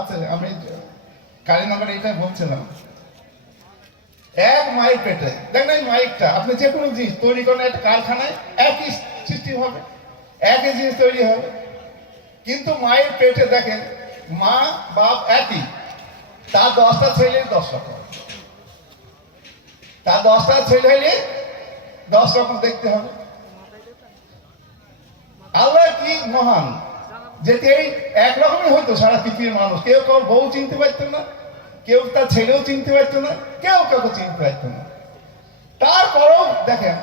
আছে, আমি এক মাইক পেটে দেখেন এই মাইকটা, আপনি যে কোনো জিনিস তৈরি করেন, একটা কারখানায় একই সৃষ্টি হবে, একই জিনিস তৈরি হবে। কিন্তু মায়ের পেটে দেখেন, মা, বাপ একই, তার দশটা ছেলে দশ রকম। তার দশটা ছেলে হলে দশ রকম দেখতে হবে। আল্লাহ কি মহান যেতে এই একরকমই হতো সারা পৃথিবীর মানুষ। কেউ কাউ বউ চিনতে পারতো না, কেউ তার ছেলেও চিনতে পারতো না, কেউ কাউকে চিনতে পারতো না। তারপরেও দেখেন,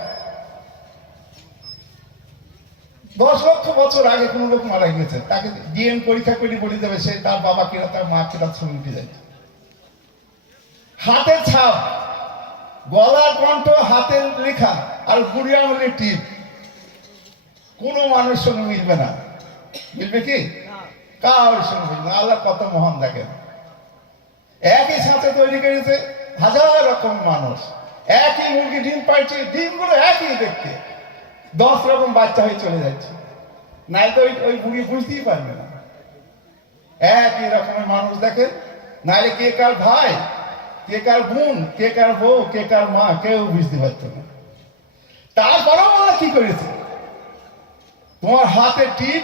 দশ লক্ষ বছর আগে কোনো লোক মারা গেছে তাকে ডিএন পরীক্ষা করে বলে দেবে সে তার বাবা কিনা, তার মা কিনা ছবি উঠে যায় হাতের ছাপ, গলার কণ্ঠ, হাতের লেখা আর বুড়ি আঙুলের টিপ, কোনো মানুষের সঙ্গে মিলবে না। মিলবে কি? কারোর সঙ্গে মিলবে আল্লাহ কত মহান দেখেন। একই সাথে তৈরি করেছে হাজার রকম মানুষ। একই মুরগি ডিম পাইছে ডিমগুলো একই দেখতে। দশ রকম বাচ্চা হয়ে চলে যাচ্ছে। নাই তো ওই বুড়ি বুঝতেই পারবে না। একই রকমের মানুষ দেখেন। নাইলে কে কার ভাই কে কার বোন কে কার বউ কে কার মা কেউ বুঝতে পারতো না। তারপরেও ওরা কি করেছে? তোমার হাতের টিপ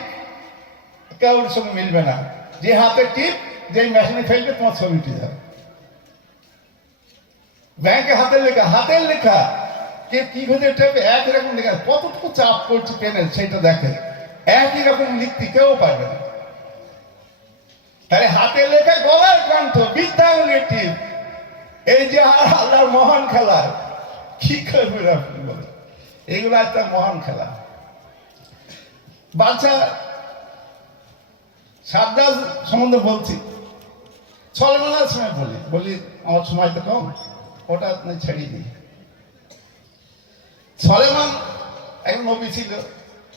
কারোর সঙ্গে মিলবে না। যে হাতের টিপ যে মেশিনে ফেলবে, তোমার ছবি উঠে যাবে। ব্যাংকে হাতের লেখা হাতের লেখা। কে কি ঘটে টেপে একই রকম লেখা। কতটুকু চাপ করছে পেনের, সেটা দেখে একই রকম লিখতে কেউ পারবে না। তাহলে হাতের লেখা, গলার টিপ এই যে আল্লাহর মহান খেলা, কি করবেন এগুলো একটা মহান খেলা। বাচ্চা সাদ্দাজ সম্বন্ধে বলছি। ছলমানার সময় বলি। বলি, আমার সময় তো কম ওটা আপনি ছেড়ে দিই। সলেমান এক নবী ছিল।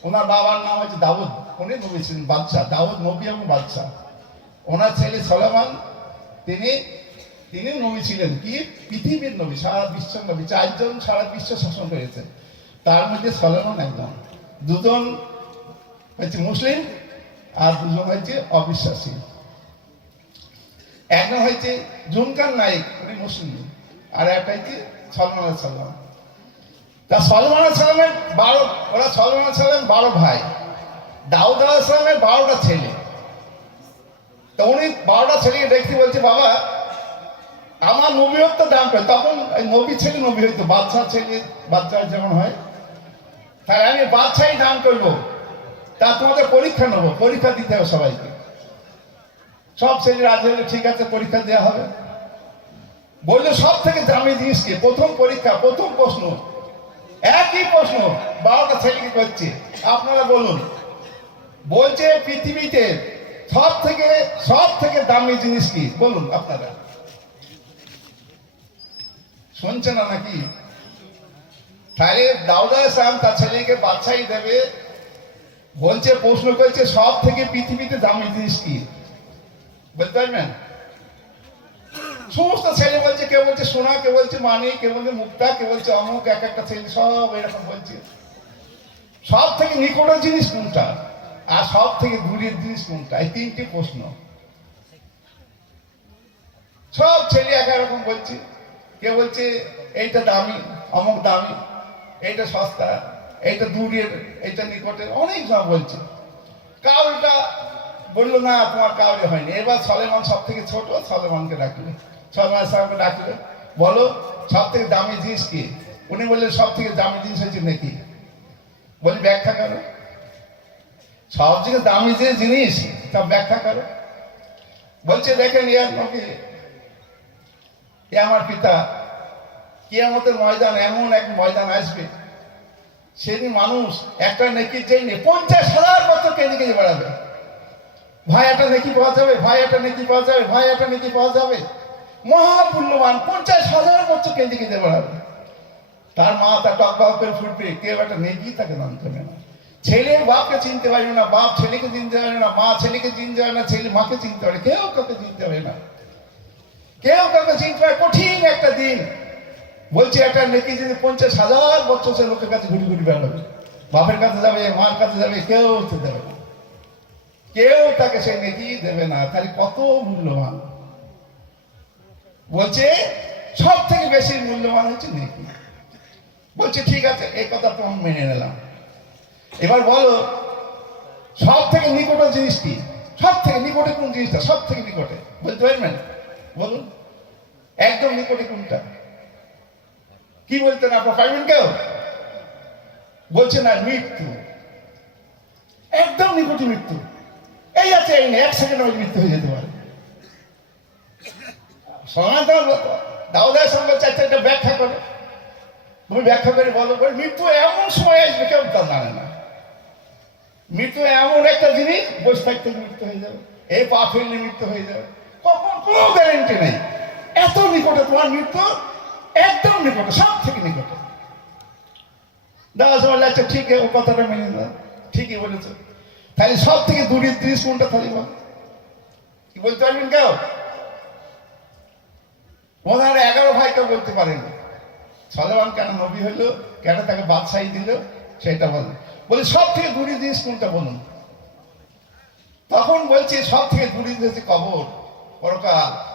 ওনার বাবার নাম হচ্ছে দাউদ। উনি নবী ছিলেন, বাদশাহ, দাউদ নবী এবং বাদশাহ। ওনার ছেলে সলেমান তিনি তিনি নবী ছিলেন কি? পৃথিবীর নবী, সারা বিশ্ব নবী, চারজন সারা বিশ্ব শাসন করেছে। তার মধ্যে সলেমান একজন। দুজন হচ্ছে মুসলিম আর দুজন হচ্ছে অবিশ্বাসী। একজন হচ্ছে জুনকার নায়ক, উনি মুসলিম। আর একটা হচ্ছে সলমান সাল্লাম তা সলমান সাল্লামের বারো, ওরা সলমান সাল্লাম বারো ভাই। দাউদ আলাহিসামের বারোটা ছেলে। তো উনি বারোটা ছেলেকে দেখতে বলছে, বাবা, আমার নবীরত্ব দাম পাই তখন এই নবী ছেলে নবী হইতো বাচ্চা ছেলে বাচ্চা যেমন হয়। তাহলে আমি বাচ্চাই দান করব। তা তোমাদের পরীক্ষা নেব, পরীক্ষা দিতে হবে সবাইকে। সব ছেলে রাজি হলে ঠিক আছে, পরীক্ষা দেওয়া হবে। বলল সব থেকে দামি জিনিস কি? প্রথম পরীক্ষা, প্রথম প্রশ্ন। একই প্রশ্ন, বারোটা ছেলেকে করছে। আপনারা বলুন, বলছে পৃথিবীতে সব থেকে সব থেকে দামি জিনিস কি? বলুন আপনারা। শুনছে না নাকি? তাহলে দাউদা ইসলাম তার ছেলেকে বাচ্চাই দেবে বলছে, প্রশ্ন করছে, সব থেকে পৃথিবীতে দামি জিনিস কি? বুঝতে পারবেন? সমস্ত ছেলে বলছে, কেউ বলছে সোনা, কেউ বলছে মানি, কেউ বলছে মুক্তা, কেউ বলছে অমুক, এক একটা ছেলে সব এরকম বলছে। সব থেকে নিকটের জিনিস কোনটা? আর সব থেকে দূরের জিনিস কোনটা? এই তিনটি প্রশ্ন। সব ছেলে এক রকম বলছে। কেউ বলছে, এইটা দামি, অমুক দামি, এইটা সস্তা। এইটা দূরের, এইটা নিকটের অনেক সব বলছে। কাউটা বলল, না, তোমার কাউরে হয়নি। এবার সলেমান সব থেকে ছোট, সলেমানকে ডাকলে। সলেমান সাহেবকে ডাকলে, বলো সব থেকে দামি জিনিস কি? উনি বললেন সব থেকে দামি জিনিস হচ্ছে নাকি। বলি ব্যাখ্যা করো। সব থেকে দামি যে জিনিস, তা ব্যাখ্যা করো। বলছে, দেখেন, ইয়ার নবী এ আমার পিতা, কিয়ামতের ময়দান এমন এক ময়দান আসবে সেদিন মানুষ একটা নেকির চাইনি পঞ্চাশ হাজার বছর কেঁদে কেঁদে বেড়াবে। ভাই, একটা নেকি পাওয়া যাবে? ভাই, একটা নেকি পাওয়া যাবে? ভাই, একটা নেকি পাওয়া যাবে? মহামূল্যবান পঞ্চাশ হাজার বছর কেঁদে কেঁদে বেড়াবে। তার মা তার টক বাপ করে ফুটবে। কেউ একটা নেকি তাকে দান করবে না। ছেলে বাপকে চিনতে পারবে না। বাপ ছেলেকে চিনতে পারবে না। মা ছেলেকে চিনতে পারে না। ছেলে মাকে চিনতে পারে কেউ কাউকে চিনতে পারে না। কেউ কাউকে চিনতে পারে কঠিন একটা দিন। বলছে একটা নেকি যদি পঞ্চাশ হাজার বছর সে লোকের কাছে ঘুরি ঘুরি বেড়াবে। বাপের কাছে যাবে, মার কাছে যাবে, কেউ পারবে না। কেউ তাকে সে নেকি দেবে না, তাহলে কত মূল্যবান? বলছে সব থেকে বেশি মূল্যবান হচ্ছে নেকি। বলছে, ঠিক আছে, এই কথা তো আমি মেনে নিলাম। এবার বলো সব থেকে নিকটের জিনিস কি? সব থেকে নিকটে কোন জিনিসটা? সব থেকে নিকটে, বলতে পারবেন? বলুন। একদম নিকটে কোনটা? কি বলতেন আপনার পারবেন কেউ বলছে না মৃত্যু। একদম নিকটে মৃত্যু। এই আছে, এই নেই, এক সেকেন্ড ওই মৃত্যু হয়ে যেতে পারে। সনাতন, দাউদের সঙ্গে চার চারটা ব্যাখ্যা করে। তুমি ব্যাখ্যা করে বলো করে মৃত্যু এমন সময় আসবে, কেউ তা জানে না। মৃত্যু এমন একটা জিনিস, বসে থাকতে মৃত্যু হয়ে যাবে। এই পা ফেললে মৃত্যু হয়ে যাবে। কখন কোনো গ্যারেন্টি নেই। এত নিকটে তোমার মৃত্যু একদম নিকটে সব থেকে নিকটে। দাদা সবাই আচ্ছা ঠিক ও কথাটা মেনে না ঠিকই বলেছ। তাহলে সব থেকে দূরের জিনিস কোনটা তাহলে কি বলতে পারবেন কেউ? ওনার এগারো ভাই কেউ বলতে পারেন। সলেমান কেন নবী হইল কেন তাকে বাদশাহী দিল? সেটা বলেন। বলে সব থেকে দূরের জিনিস কোনটা বলুন। তখন বলছে সব থেকে দূরের জিনিস কবর, পরকাল।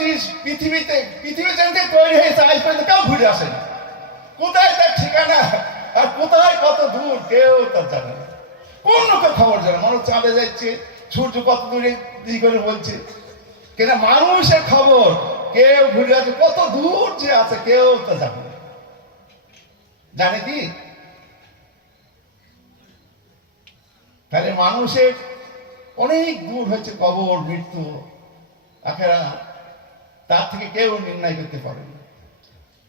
জিনিস পৃথিবীতে তৈরি হয়েছে আজ পর্যন্ত কেউ ঘুরে কোথায় তার ঠিকানা আর কোথায় কত দূর, কেউ তার জানে না। কোন খবর জানে? মানুষ চাঁদে যাচ্ছে, সূর্য কত দূরে দিক করে বলছে। কেন মানুষের খবর, কেউ ঘুরে আছে কত দূর যে আছে, কেউ তা জানে না। জানে কি? তাহলে মানুষের অনেক দূর হচ্ছে কবর, মৃত্যু আখেরা তার থেকে কেউ নির্ণয় করতে পারে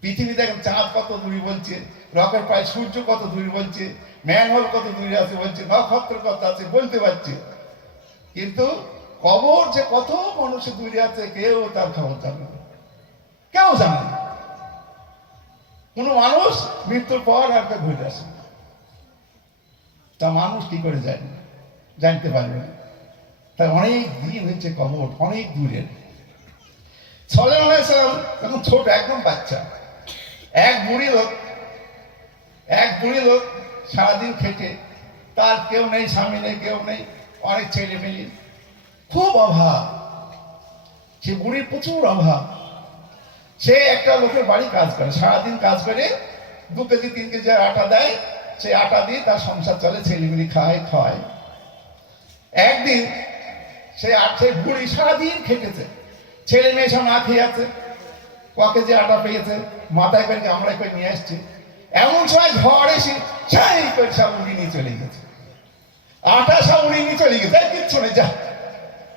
পৃথিবী দেখেন চাঁদ কত দূরে বলছে রকের পায়ে, সূর্য কত দূরে বলছে, ম্যানহোল কত দূরে আছে বলছে, নক্ষত্র কত আছে বলতে পারছে। কিন্তু কবর যে কত মানুষের দূরে আছে, কেউ তার খবর জানে কেউ জানে না। কোনো মানুষ মৃত্যুর পর আর কেউ ঘুরে আসে তা মানুষ কি করে জানে? জানতে পারবে না। তাই অনেক দিন হচ্ছে কবর, অনেক দূরের। আলাইসালাম তখন ছোট, একদম বাচ্চা। এক বুড়ি লোক, এক বুড়ি লোক সারাদিন খেটে, তার কেউ নেই, স্বামী নেই, কেউ নেই, অনেক ছেলে মেয়ে। খুব অভাব। সে বুড়ির প্রচুর অভাব। সে একটা লোকের বাড়ি কাজ করে, সারাদিন কাজ করে, দু কেজি, তিন কেজি আটা দেয় সেই আটা দিয়ে তার সংসার চলে ছেলেমেলি খায় খায়। একদিন সে সেই বুড়ি সারাদিন খেটেছে। ছেলে মেয়ে সব না খেয়ে আছে। ককে যে আটা পেয়েছে, মাথায় করে আমরা করে নিয়ে আসছি? এমন সময় ঝড় এসে চাই করে সব উড়িয়ে নিয়ে চলে গেছে। আটা সব উড়িয়ে নিয়ে চলে গেছে। কিচ্ছু নেই, যা।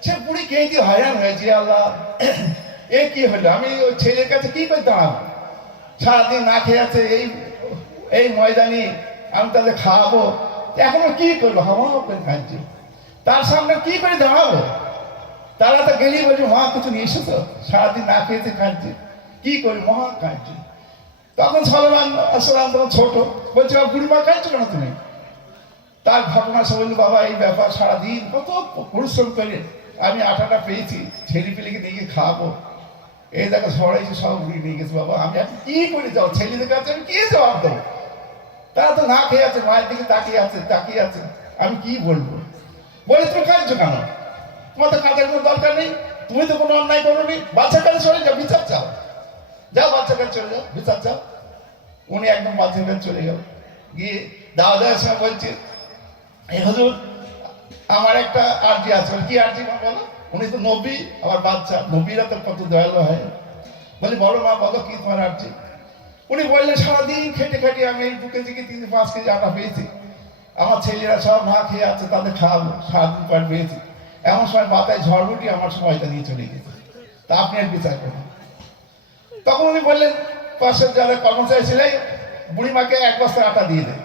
সে বুড়ি কে দিয়ে হয়রান হয়েছে আল্লাহ। এ কি হলো? আমি ওই ছেলের কাছে কি করে দাঁড়াবো সারাদিন না খেয়ে আছে, এই এই ময়দানি আমি তাদের খাওয়াবো। এখনও কি করব? হাওয়া কাঁদছে তার সামনে কি করে দাঁড়াবো? তারা তো গেলেই বলছে মা কিছু নিয়ে এসেছ? সারাদিন না খেয়েছে কাঁদছে কি করি মহা কাঁদছে তখন সলমান আসলাম তখন ছোট। বলছে, বাবা বুড়িমা কাঁদছো কেন তুমি? তার ঘটনা সে বলল, বাবা, এই ব্যাপার সারাদিন কত পরিশ্রম করে আমি আটাটা পেয়েছি, ছেলে পেলেকে নিয়ে খাওয়াবো এই দেখো, সবাই সব উড়িয়ে নিয়ে গেছে। বাবা, আমি এখন কি করে যাও ছেলেদের কাছে আমি কি জবাব দেবো? তারা তো না খেয়ে আছে, মায়ের দিকে তাকিয়ে আছে তাকিয়ে আছে। আমি কি বলব? বলে, তুমি কাঁদছো কেন? তোমার তো কাঁদার কোনো দরকার নেই, তুমি তো কোনো অন্যায় করো নি। বাচ্চার কাছে চলে যাও, বিচার চাও। যাও বাচ্চা কাছে চলে যাও, বিচার চাও। উনি একদম বাচ্চার কাছে চলে গেল। গিয়ে দাওয়া দেওয়ার সময় বলছে এই হজুর, আমার একটা আর্জি আছে। কি আর্জি মা, বলো? উনি তো নবী আমার বাচ্চা নবীরা তো কত দয়ালু হয়। বলি, বলো মা, বলো কি তোমার আর্জি? উনি বললেন, সারাদিন খেটে খেটে আমি এই কেজি কি তিন, পাঁচ কেজি আটা পেয়েছি। আমার ছেলেরা সব না খেয়ে আছে, তাদের খাওয়াবো, সারাদিন পর পেয়েছি। এমন সময় মাথায় ঝড় উঠি আমার সময়টা নিয়ে চলে গেছে। তা আপনি আর বিচার করুন। তখন উনি বললেন, পাশের যারা কর্মচারী ছিলেন বুড়িমাকে এক বস্তা আটা দিয়ে দেয়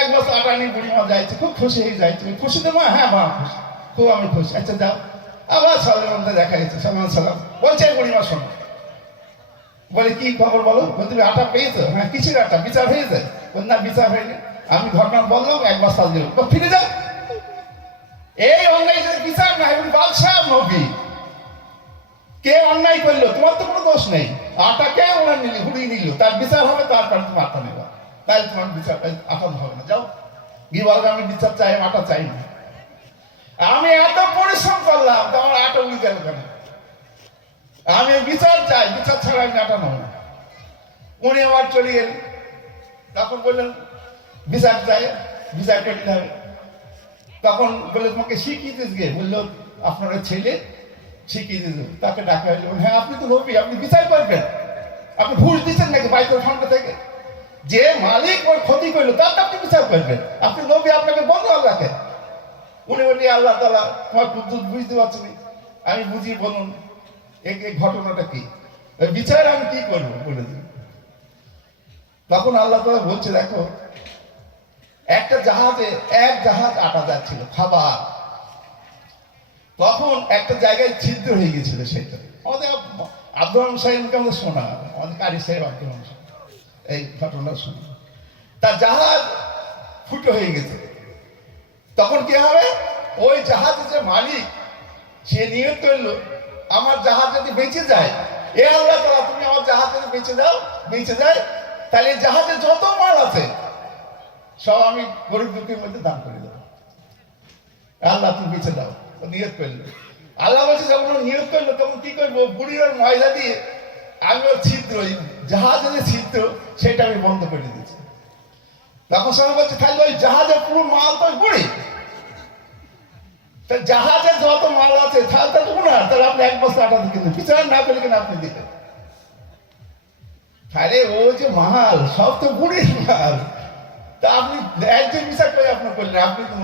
এক বস্তা আটা নিয়ে বুড়িমা যাইছে, খুব খুশি হয়ে যাইছে। খুশি তো মা হ্যাঁ মা খুশি, খুব আমি খুশি। আচ্ছা যাও। আবার সালের মধ্যে দেখা গেছে সালাম সালাম বলছে বুড়িমা, শোনো। বলে, কি খবর বলো? বলে, তুমি আটা পেয়েছ? হ্যাঁ কিসের আটা? বিচার হয়েছে? না, বিচার হয়নি। আমি ঘটনা বললাম, এক বস্তা দিল ফিরে যাও। এই অন্যায় যদি বিচার না হয় বাদশাহ নবী। কে অন্যায় করল? তোমার তো কোনো দোষ নেই। আটা কে ওনার নিলি, হুড়িয়ে নিল? তার বিচার হবে তারপর তুমি আটা নেবা। তাই তোমার বিচার আটা হবে না। যাও গিয়ে আমি বিচার চাই আটা চাই না। আমি এত পরিশ্রম করলাম তো আমার আটা উড়ে গেল কেন? আমি বিচার চাই, বিচার ছাড়া আমি আটা নেব উনি আবার চলে গেলেন। তখন বললেন, বিচার চাই, বিচার করতে হবে তখন বলে, তোমাকে শিখিয়ে গে বলল, আপনার ছেলে শিখিয়ে দিস তাকে ডাকা হইল হ্যাঁ আপনি তো নবী আপনি বিচার করবেন। আপনি ঘুষ দিচ্ছেন নাকি বাইকের ফান্ড থেকে? যে মালিক ওর ক্ষতি করল, তার তো আপনি বিচার করবেন। আপনি নবী আপনাকে বন্ধ আল্লাহকে। উনি বলি আল্লাহ তালা তোমার কুদ্দুত বুঝতে পারছি। আমি বুঝি বলুন এই ঘটনাটা কি? বিচার আমি কি করব? বলে দিন তখন আল্লাহ তালা বলছে, দেখো একটা জাহাজে এক জাহাজ আটা যাচ্ছিল, খাবার। তখন একটা জায়গায় ছিদ্র হয়ে গেছিল সেটা। আমাদের আব- আব্দুল রহমান সাহেবকে আমাদের শোনা আমাদের কারি সাহেব আব্দুল রহমান সাহেব। এই ঘটনা শোনা তার জাহাজ ফুটো হয়ে গেছে। তখন কি হবে? ওই জাহাজের যে মালিক, সে নিয়ত করল, আমার জাহাজ যদি বেঁচে যায়, এ আল্লাহ তুমি আমার জাহাজ যদি বেঁচে দাও, বেঁচে যায়, তাহলে জাহাজে যত মাল আছে সব আমি গরিব দুঃখের মধ্যে দান করে দেবো। আল্লাহ তুমি বেঁচে দাও ও নিয়ত করল। আল্লাহ বলছে, যখন ও নিয়ত করল, তখন কি করব? বুড়ির ময়লা দিয়ে আমি ওর ছিদ্র যে ছিদ্র, সেটা আমি বন্ধ করে দিয়েছি। তখন সবাই বলছে ওই জাহাজের পুরো মাল তো বুড়ি তা জাহাজে যত মাল আছে, তাহলে তো তাহলে আপনি এক বস্তা আটা দিচ্ছেন বিচার না করলে কেন আপনি আরে ও যে মাল, সব তো বুড়ির মাল। তা আপনি একজন বিচার করে করলেন আপনি তো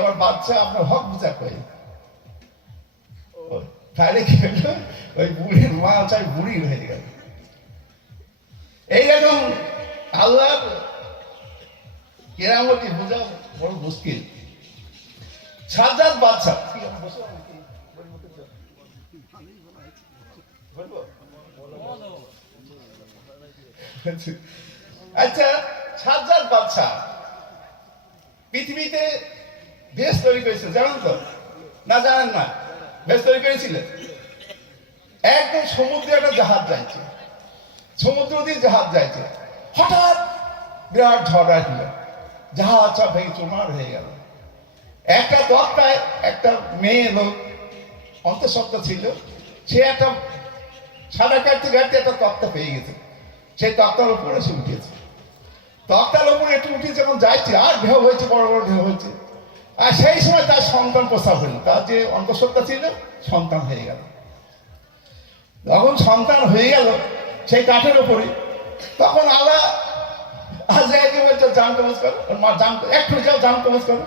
আমার বাচ্চা আপনার হক বিচার করে তাহলে কি হলো ওই বুড়ির মাল চাই বুড়ির হয়ে গেল এইরকম কেরামতি বোঝা বড় মুশকিল সাজ্জাদ বাদশা কি আমি বসে আছি নাকি? বলব? আচ্ছা সাজ্জাদ বাদশা পৃথিবীতে দেশ তৈরি করেছিল, জানেন তো? না জানেন না? দেশ তৈরি করেছিলেন একদম সমুদ্রে একটা জাহাজ যাইছে। সমুদ্র দিয়ে জাহাজ যাইছে। হঠাৎ বিরাট ঝড় আসলো। জাহাজ সব ভেঙে চুরমার হয়ে গেল। একটা দশটায় একটা মেয়ে লোক অন্তঃসত্ত্বা ছিল। সে একটা সাদা কাটতে কাটতে একটা তক্তা পেয়ে গেছে। সেই তক্তার উপরে সে উঠেছে। তক্তার উপরে একটু উঠে যখন যাইছে, আর ঢেউ হয়েছে, বড় বড় ঢেউ হয়েছে। আর সেই সময় তার সন্তান প্রস্তাব হলো। তার যে অন্তঃসত্ত্বা ছিল, সন্তান হয়ে গেল। যখন সন্তান হয়ে গেল, সেই কাঠের উপরে তখন আল্লাহ আজরাইলকে বলছে, জান কবজ করো। মা, জান, একটু যাও, জান কবজ করো।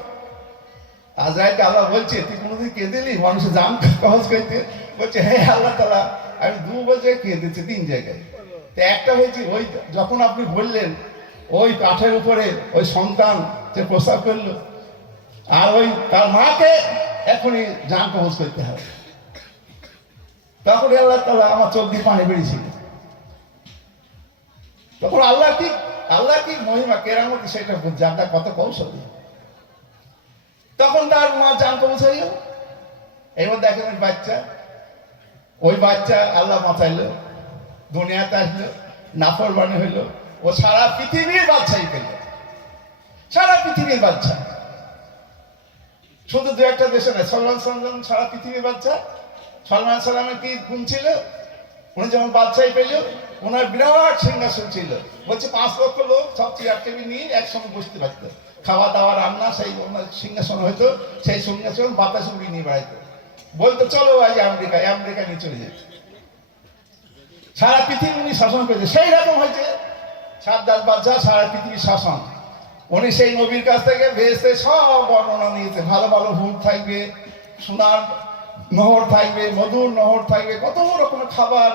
আজরাইলকে আল্লাহ বলছে, তুই কোনোদিন কেঁদেলি মানুষের জান কবজ করতে? বলছে হ্যাঁ আল্লাহ তালা আমি দু বছর কেঁদেছি তিন জায়গায়। তো একটা হয়েছে, ওই যখন আপনি বললেন ওই কাঠের উপরে ওই সন্তান যে প্রস্তাব করল। আর ওই তার মাকে এখনই জান কবজ করতে হবে। তখন আল্লাহ তালা আমার চোখ দিয়ে পানি বেরিয়েছিল। তখন আল্লাহ কি আল্লাহ কি মহিমা, কেরামতি সেটা জানটা কত কৌশলী। তখন তার মা জান কবজ হয়ে গেল। এবার দেখেন ওই বাচ্চা ওই বাচ্চা আল্লাহ বাঁচাইলো, দুনিয়াতে আসলো নাফরবানি হইল ও সারা পৃথিবীর বাচ্চাই পেল। সারা পৃথিবীর বাচ্চা শুধু দু একটা দেশে নয়, সলমান সাল্লাম সারা পৃথিবীর বাচ্চা সলমান সাল্লামের কি গুণ ছিল? উনি যখন বাদশাহী পেল ওনার বিরাট সিংহাসন ছিল। বলছে, পাঁচ লক্ষ লোক সব চেয়ার টেবিল নিয়ে একসঙ্গে বসতে পারত। খাওয়া দাওয়া, রান্না, সেই ওনার সিংহাসন হয়তো সেই সিংহাসন বাতাসে উড়িয়ে নিয়ে বেড়াইতো। বলতো, চলো আজ আমেরিকা আমেরিকা নিয়ে চলে যেত সারা পৃথিবী উনি শাসন করেছে। সেই রকম হয়েছে সারদাস বাদশাহ, সারা পৃথিবীর শাসন। উনি সেই নবীর কাছ থেকে ভেসে সব বর্ণনা নিয়েছে। ভালো ভালো হুট থাকবে, সোনার নহর থাকবে, মধুর নহর থাকবে, কত রকমের খাবার,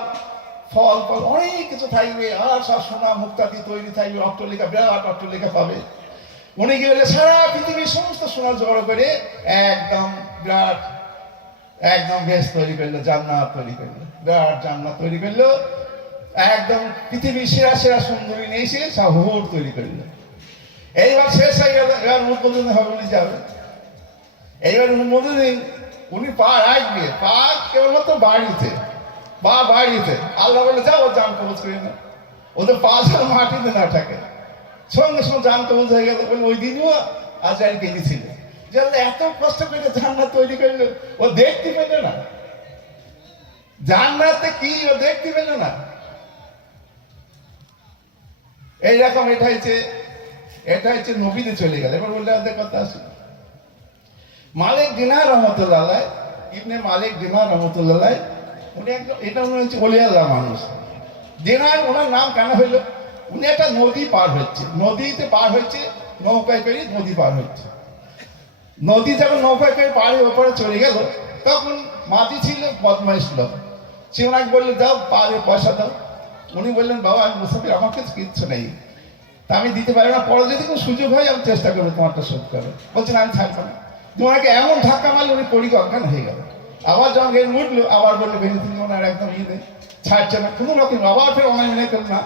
ফল ফল, অনেক কিছু থাকবে। আর সব সোনা মুক্তা তৈরি থাকবে, অট্টলিকা, বিরাট অট্টলিকা পাবে। উনি কি হলে সারা পৃথিবীর সমস্ত সোনা জড়ো করে একদম বিরাট, একদম বেশ তৈরি করল, জান্নাত তৈরি করল, বিরাট জান্নাত তৈরি করল। একদম পৃথিবীর সেরা সেরা সুন্দরী নিয়ে এসে সব হুট তৈরি করল এইবার শেষ হয়ে গেল, এবার উদ্বোধন হবে উনি যাবে। এইবার উদ্বোধনী উনি পা রাখবে পা কেবলমাত্র বাড়িতে পা বাড়িতে। আল্লাহ বলে, যাও জান কবজ করে না ওদের পা যেন মাটিতে না থাকে সঙ্গে সঙ্গে জান কবজ হয়ে গেল। বলে, ওই দিনও আজরাইল কেঁদেছিল যে এত কষ্ট করে জান্নাত তৈরি করল, ও দেখতে পেলে না। জান্নাতে কি ও দেখতে পেলে না? এইরকম এটা হচ্ছে এটা হচ্ছে নবীতে চলে গেল। এবার বললে আমাদের কথা আসে মালিক দিনার রহমতুল্লাহ, ইবনে মালিক দিনার রহমতুল্লাহ, উনি একজন এটা উনি হচ্ছে অলিয়াল্লাহ মানুষ। দিনার ওনার নাম কেন হইল? উনি একটা নদী পার হচ্ছে। নদীতে পার হচ্ছে, নৌকায় করে নদী পার হচ্ছে। নদী যখন নৌকায় করে পাড়ে ওপরে চলে গেল, তখন মাটি ছিল বদমাইশ লোক। সে ওনাকে বলল, যাও পাড়ে পয়সা দাও। উনি বললেন, বাবা মুসাফির আমার কাছে কিচ্ছু নেই। তা আমি দিতে পারি না। পরে যদি কোনো সুযোগ হয়, আমি চেষ্টা করব তোমারটা শোধ করে বলছেন, আমি থাকব না। তুমি ওনাকে এমন ধাক্কা মারলে উনি পড়ি অজ্ঞান হয়ে গেল। আবার যখন গেন উঠল, আবার বলল ভেঙে তুমি ওনার একদম ইয়ে ছাড়ছে না, কোনো রকম আবার ফের ওনার মনে করল না।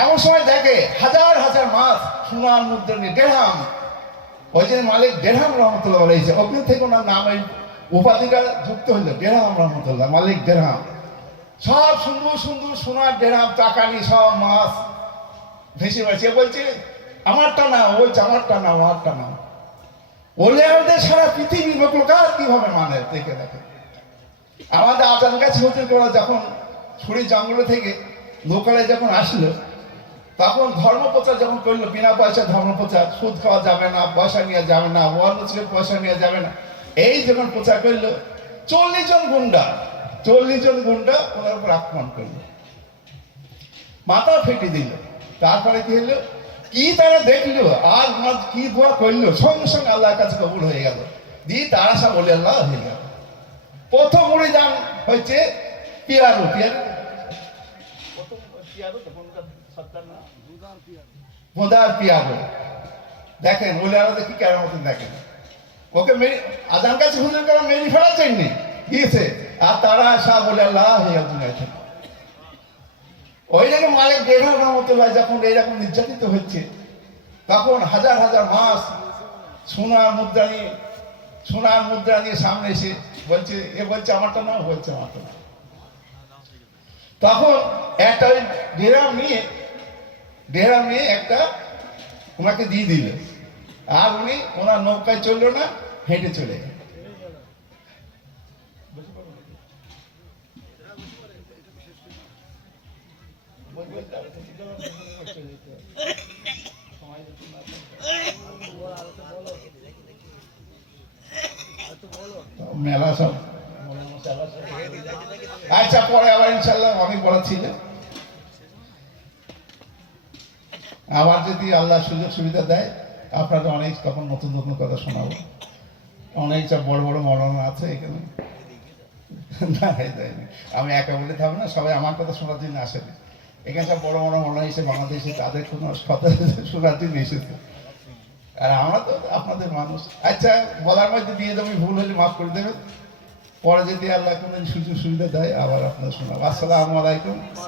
এমন সময় দেখে হাজার হাজার মাছ সোনার মুদ্রা নিয়ে, দেড়হাম। ওই যে মালিক দেড়হাম রহমতুল্লাহ বলেছে ওখান থেকে ওনার নাম এই উপাধিটা যুক্ত হইল, দেড়হাম রহমতুল্লাহ, মালিক দেড়হাম। সব সুন্দর সুন্দর সোনার ডেরাম টাকা নিয়ে সব মাছ ভেসে এ বলছে, আমারটা না ও বলছে, আমারটা না আমারটা না ওলে আমাদের সারা পৃথিবীর লোকাল কীভাবে মানে? দেখে দেখে। আমাদের আজান কাছে হতে করা যখন ছুরি জঙ্গল থেকে লোকালে যখন আসলো, তখন ধর্মপ্রচার যখন করল, বিনা পয়সা ধর্মপ্রচার, সুদ খাওয়া যাবে না, পয়সা নিয়ে যাবে না, অন্য ছেলে পয়সা নিয়ে যাবে না। এই যখন প্রচার করল, চল্লিশ জন গুন্ডা চল্লিশ জন গুন্ডা ওনার উপর আক্রমণ করল। মাথা ফেটে দিল। তারপরে কি হলো? কি তারা দেখল? আর ওনার কি দোয়া করল? সঙ্গে সঙ্গে আল্লাহর কাছে কবুল হয়ে গেল। দিয়ে তারা সব বলে, আল্লাহ হয়ে গেল। প্রথম অভিযান হচ্ছে হয়েছে পিয়ারো। পিয়ারো? মোদার পিয়ারো। দেখেন ওলে আরও দেখি কেন মতন দেখেন। ওকে মেরি আজান কাছে হুজুর করা মেরি ফেলা চাইনি গিয়েছে। আর তারা সব বলে, আল্লাহ ওই জন্য মালিক দেড় রহমতুল্লাহ যখন এইরকম নির্যাতিত হচ্ছে, তখন হাজার হাজার মাস সোনার মুদ্রা নিয়ে, সোনার মুদ্রা নিয়ে সামনে এসে বলছে, এ বলছে আমারটা না বলছে আমারটা না তখন একটা ওই ডেরাম নিয়ে ডেরাম নিয়ে একটা ওনাকে দিয়ে দিল। আর উনি ওনার নৌকায় চলল না, হেঁটে চলে গেল। মেলা সব। আচ্ছা পরে আবার ইনশাল্লাহ অনেক বড় ছিল। আবার যদি আল্লাহ সুযোগ সুবিধা দেয়, আপনাদের অনেক তখন নতুন নতুন কথা শোনাবো। অনেক সব বড় বড় মরণ আছে এখানে। না। আমি একা বলে থাকব না, সবাই আমার কথা শোনার জন্য আসেনি। এখানে সব বড় বড় মনে হয়েছে, বাংলাদেশে তাদের কোনো সুরাতি শোনার আর আমরা তো আপনাদের মানুষ। আচ্ছা বলার মধ্যে দিয়ে দেবে, ভুল হলে মাফ করে দেবেন। পরে যদি আল্লাহ কোনো সুযোগ সুবিধা দেয়, আবার আপনার শোনাবো। আসসালামু আলাইকুম।